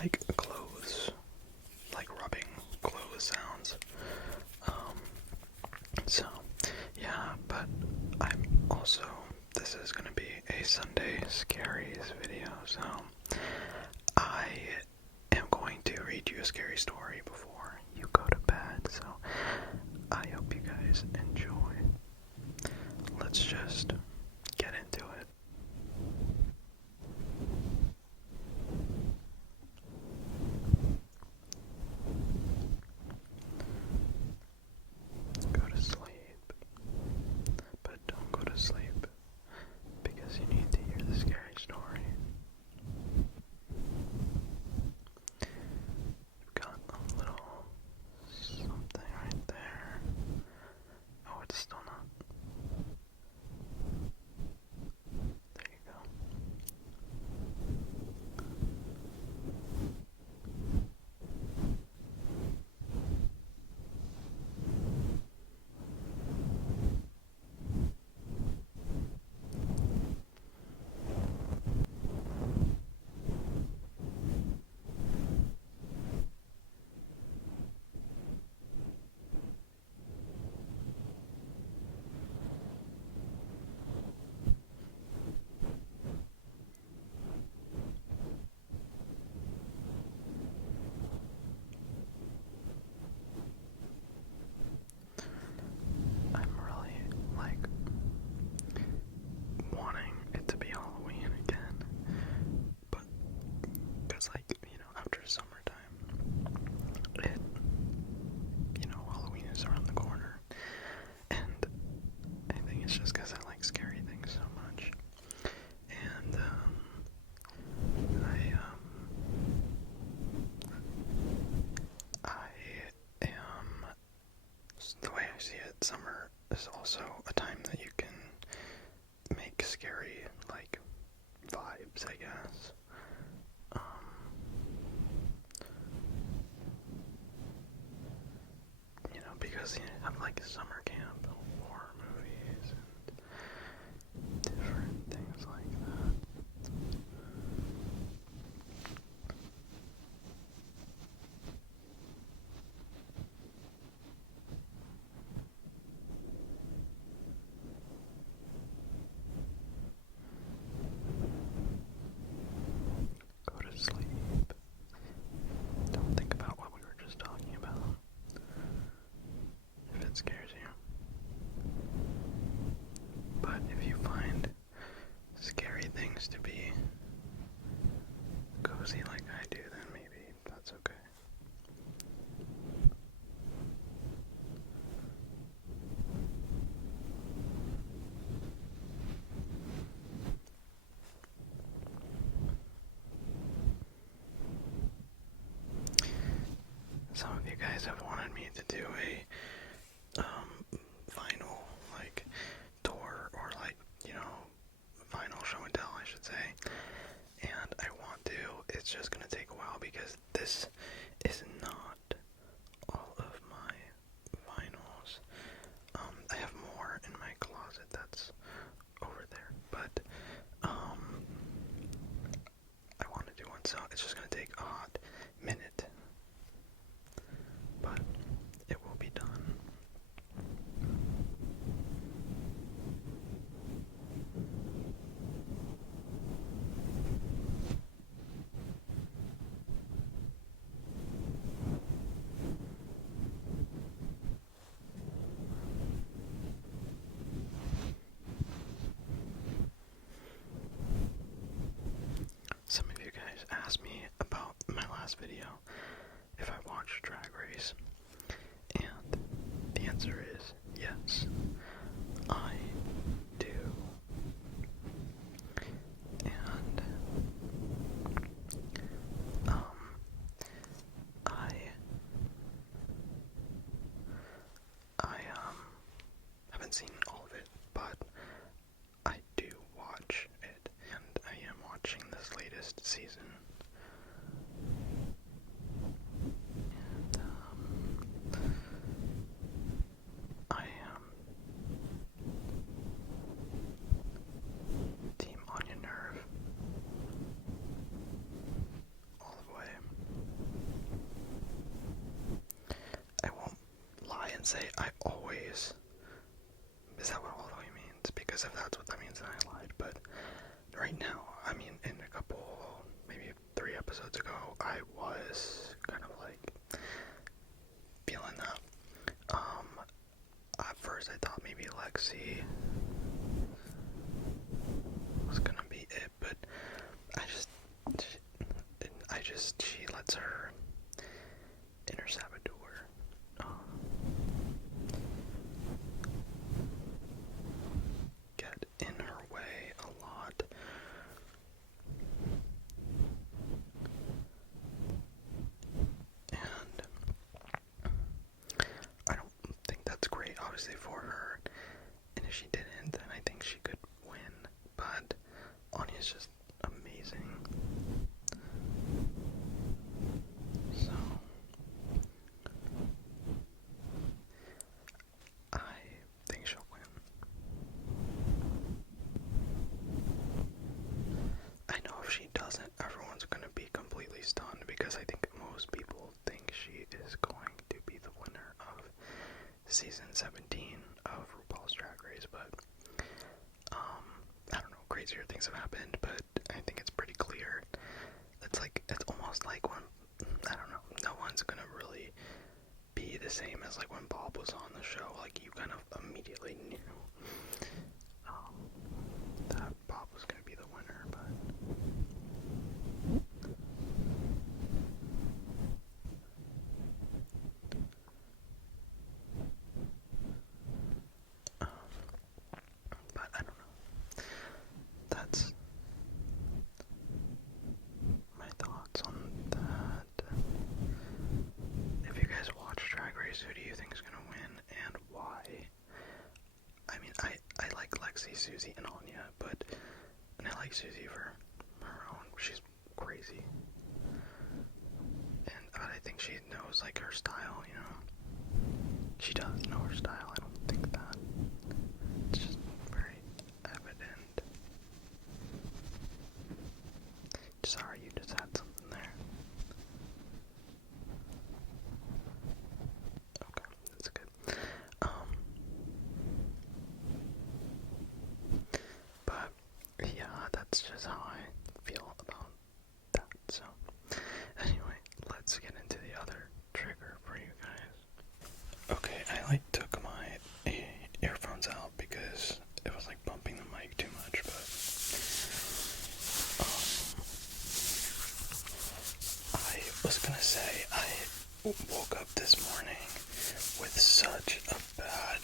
like clothes, like rubbing clothes sounds. So yeah, but I'm also, this is gonna be a Sunday Scaries video, so I am going to read you a scary story before you go to bed, so I hope you guys enjoy. Let's just get into it. Go to sleep, but don't go to sleep because you need to hear the scary story. You've got a little something right there. Oh, it's still not. There you go. I'm really, like, wanting it to be Halloween again, but, because, like, after summertime, Halloween is around the corner, and I think it's just because I like scary things so much, and, I am, the way I see it, summer is also a time that you can make scary, like, vibes, I guess. Because you have, like, summer camp, horror movies, and different things like that. Go to sleep. Don't think about what we were just talking about, if it scares you. But if you find scary things to be cozy like I do, then maybe that's okay. Some of you guys have wanted me to do a vinyl, like, tour, or, like, vinyl show and tell, I should say, and I want to. It's just gonna take a while because this is not all of my vinyls. I have more in my closet that's over there, but I want to do one, so it's just gonna take a hot minute, but it will be done. Some of you guys asked me about my last video if I watched Drag Race, and the answer is yes, I do. And I haven't seen all of it, but I do watch it, and I am watching this latest season. And I am Team Onion Nerve all the way. that's what that means, and I lied. But right now, I mean, in a couple, maybe 3 episodes ago, I was kind of like feeling that. At first I thought maybe Lexi was gonna be it, but she lets her inner saboteur get in her way a lot. And I don't think that's great, obviously, for her. And if she didn't, then I think she could win. But Anya's just amazing. So I think she'll win. I know if she doesn't, everyone's gonna be completely stunned, because I think most people think she is going to be the winner of season 17 of RuPaul's Drag Race, but I don't know, crazier things have happened, but I think it's pretty clear. It's almost like when, I don't know, no one's gonna really be the same as like when Bob was on the show. Like, you kind of immediately knew that Bob was gonna be the winner, but I don't know. That's my thoughts on that. If you guys watch Drag Race, who do you think is gonna win and why? I mean, I like Lexi, Susie, and Anya, and I like Susie for her own. She's crazy, but I think she knows like her style. You know, she does know her style. I don't think that it's just very evident. Sorry, you just had something there. Okay, that's good. But yeah, that's just how I feel about that. So anyway, let's get into the other trigger for you guys. Okay, I took my earphones out because it was like bumping the mic too much, but I was gonna say, I woke up this morning with such a bad,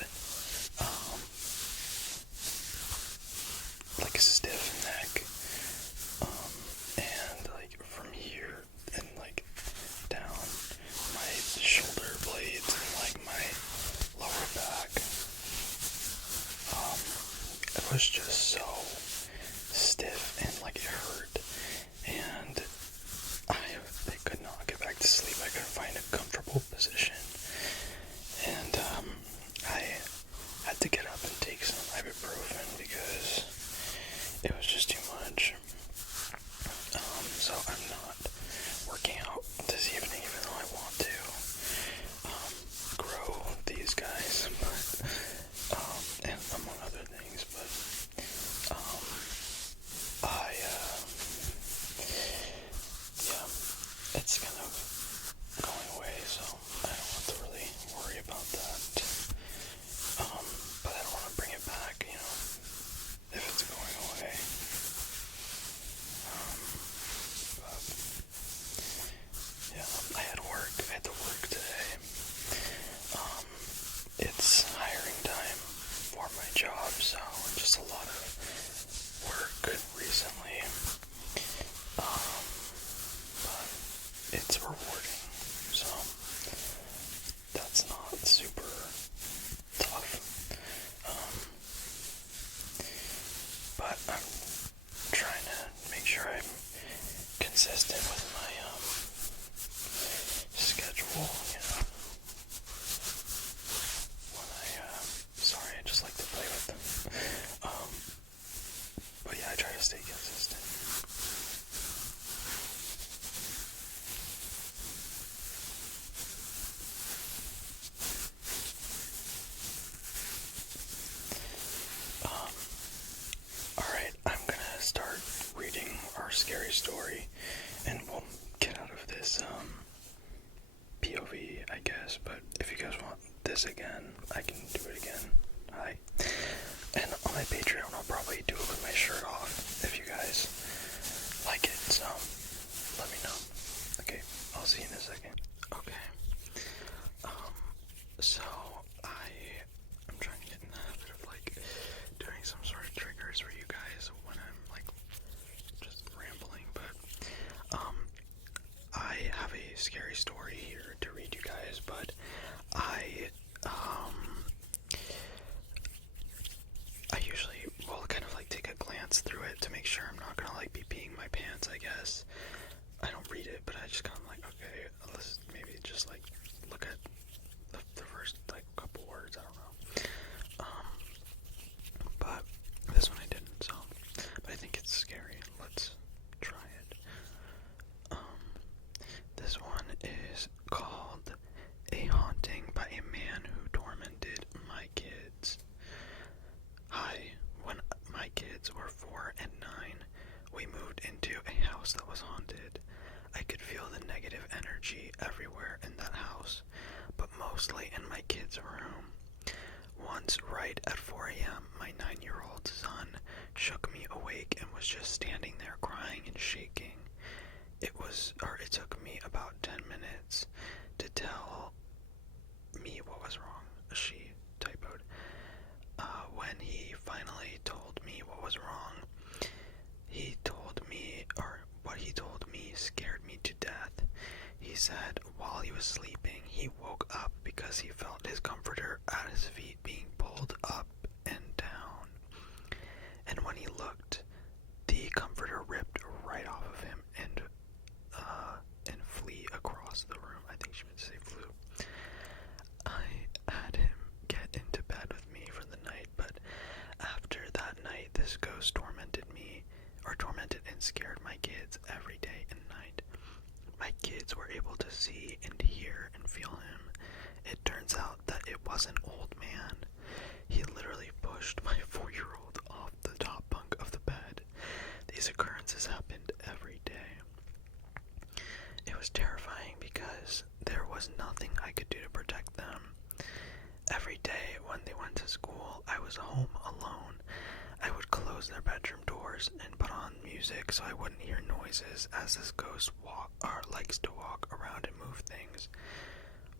like stiff neck, and like from here and like down my shoulder blades and like my lower back, it was just so stiff and like it hurt, and I could not get back to sleep. I couldn't find a comfortable position, and I had to get up and take some ibuprofen because it was just too much. So I'm not working out this evening, even though I want to grow these guys, but and among other things, but yeah, it's kind of going away, so I don't have to really worry about that. But I don't want to bring it back, you know, if it's going away. But yeah, I had to work today. It's hiring time for my job, so just a lot of work recently. But it's rewarding, so that's not super tough. But I'm trying to make sure I'm consistent with my schedule, you know. When sorry, I just like to play with them. But yeah, I try to stay consistent. this again, I can do it again. Hi. And on my Patreon, I'll probably do it with my shirt off if you guys like it, so let me know. Okay, I'll see you in a second. Okay. So I'm trying to get in the habit of like doing some sort of triggers for you guys when I'm like just rambling, but I have a scary story here to read you guys, but I usually will kind of like take a glance through it to make sure I'm not gonna like be peeing my pants, I guess. I don't read it, but I just kind of like, okay, let's maybe just like look at the first like couple words, I don't know. But this one I didn't, so, but I think it's scary. Let's try it. This one is called A Haunting by a Man Who Tormented My Kids. Hi, when my kids were 4 and 9, we moved into a house that was haunted. I could feel the negative energy everywhere in that house, but mostly in my kids' room. Once, right at 4 a.m., my 9-year-old son shook me awake and was just standing there crying and shaking. It took me about 10 minutes to tell me what was wrong. She typoed. When he finally told me what was wrong, what he told me scared me to death. He said while he was sleeping, he woke up because he felt his comforter at his feet being pulled up and down. And when he looked, the comforter ripped right off of him and flee across the room. I think she meant to say flew. I had him get into bed with me for the night, but after that night, this ghost tormented and scared my kids every day and night. My kids were able to see and hear and feel him. It turns out that it was an old man. He literally pushed my 4-year-old off the top bunk of the bed. These occurrences happened every day. It was terrifying because there was nothing I could do to protect them. Every day when they went to school, I was home alone. I would close their bedroom doors and put on music so I wouldn't hear noises, as this ghost likes to walk around and move things.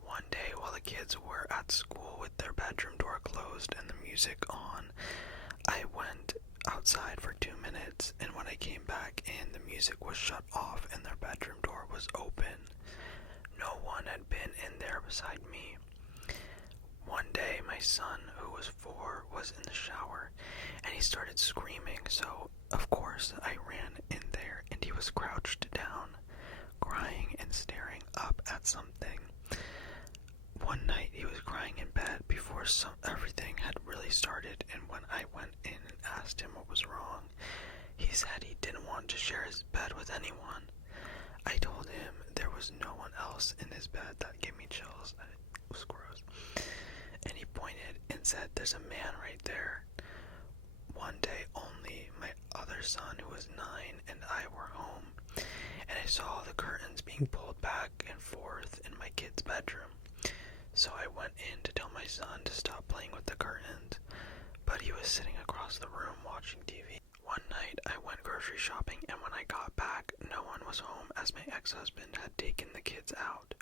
One day while the kids were at school with their bedroom door closed and the music on, I went outside for 2 minutes, and when I came back in, the music was shut off and their bedroom door was open. No one had been in there beside me. One day, my son, who was 4, was in the shower, and he started screaming, so, of course, I ran in there, and he was crouched down, crying and staring up at something. One night, he was crying in bed before everything had really started, and when I went in and asked him what was wrong, he said he didn't want to share his bed with anyone. I told him there was no one else in his bed. That gave me chills. It was gross. And he pointed and said, "There's a man right there." One day only, my other son, who was 9, and I were home, and I saw the curtains being pulled back and forth in my kid's bedroom. So I went in to tell my son to stop playing with the curtains, but he was sitting across the room watching TV. One night, I went grocery shopping, and when I got back, no one was home as my ex-husband had taken the kids out.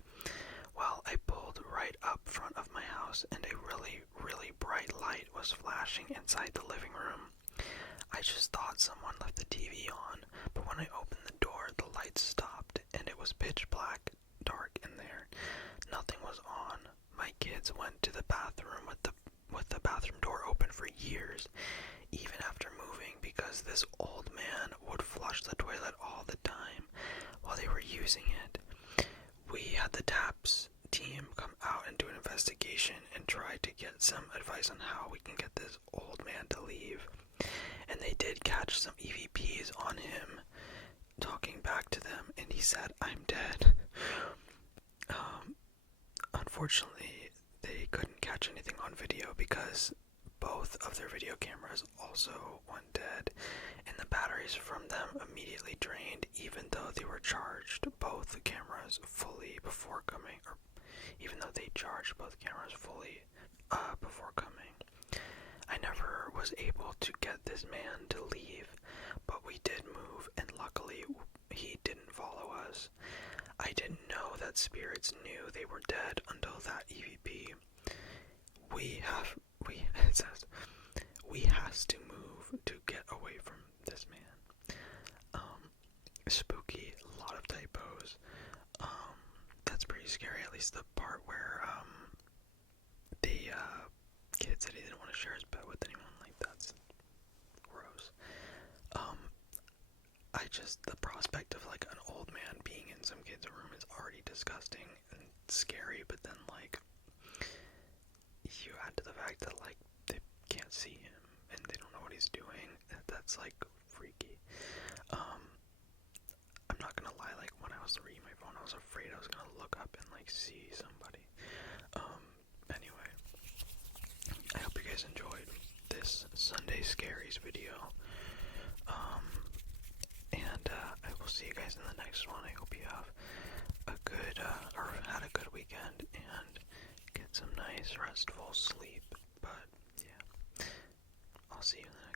Well, I pulled right up front of my house, and a really, really bright light was flashing inside the living room. I just thought someone left the TV on, but when I opened the door, the lights stopped, and it was pitch black, dark in there. Nothing was on. My kids went to the bathroom with the bathroom door open for years, even after moving, because this old man would flush the toilet all the time while they were using it. We had the TAPS team come out and do an investigation and try to get some advice on how we can get this old man to leave. And they did catch some EVPs on him talking back to them, and he said, "I'm dead." Unfortunately, they couldn't catch anything on video because both of their video cameras also went dead, and the batteries from them immediately drained, even though they were charged, both cameras fully, before coming, or even though they charged both cameras fully before coming. I never was able to get this man to leave, but we did move, and luckily he didn't follow us. I didn't know that spirits knew they were dead until that EVP. It says, we has to move to get away from this man. Spooky, a lot of typos. That's pretty scary, at least the part where, the, kid said he didn't want to share his bed with anyone. Like, that's gross. The prospect of, like, an old man being in some kid's room is already disgusting and scary, but then, like, you add to the fact that, like, they can't see him and they don't know what he's doing. That's, like, freaky. I'm not gonna lie, like, when I was reading my phone, I was afraid I was gonna look up and, like, see somebody. Anyway, I hope you guys enjoyed this Sunday Scaries video. And I will see you guys in the next one. I hope you have a good, or had a good weekend, and get some nice, restful sleep. But, yeah, I'll see you in the next one.